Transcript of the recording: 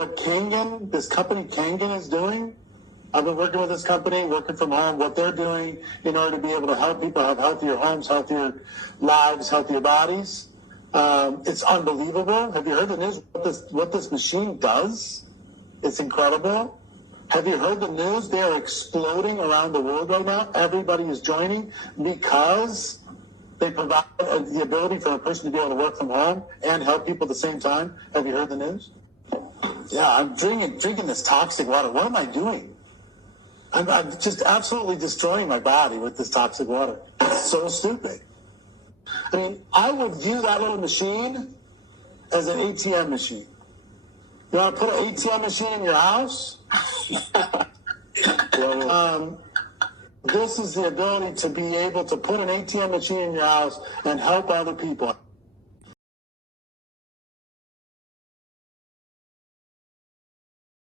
what Kangen, this company Kangen is doing. I've been working with this company, working from home, what they're doing in order to be able to help people have healthier homes, healthier lives, healthier bodies. It's unbelievable. Have you heard the news? What this machine does? It's incredible. Have you heard the news? They are exploding around the world right now. Everybody is joining because they provide the ability for a person to be able to work from home and help people at the same time. Have you heard the news? Yeah, I'm drinking this toxic water. What am I doing? I'm just absolutely destroying my body with this toxic water. It's so stupid. I mean, I would view that little machine as an ATM machine. You want to put an ATM machine in your house? This is the ability to be able to put an ATM machine in your house and help other people.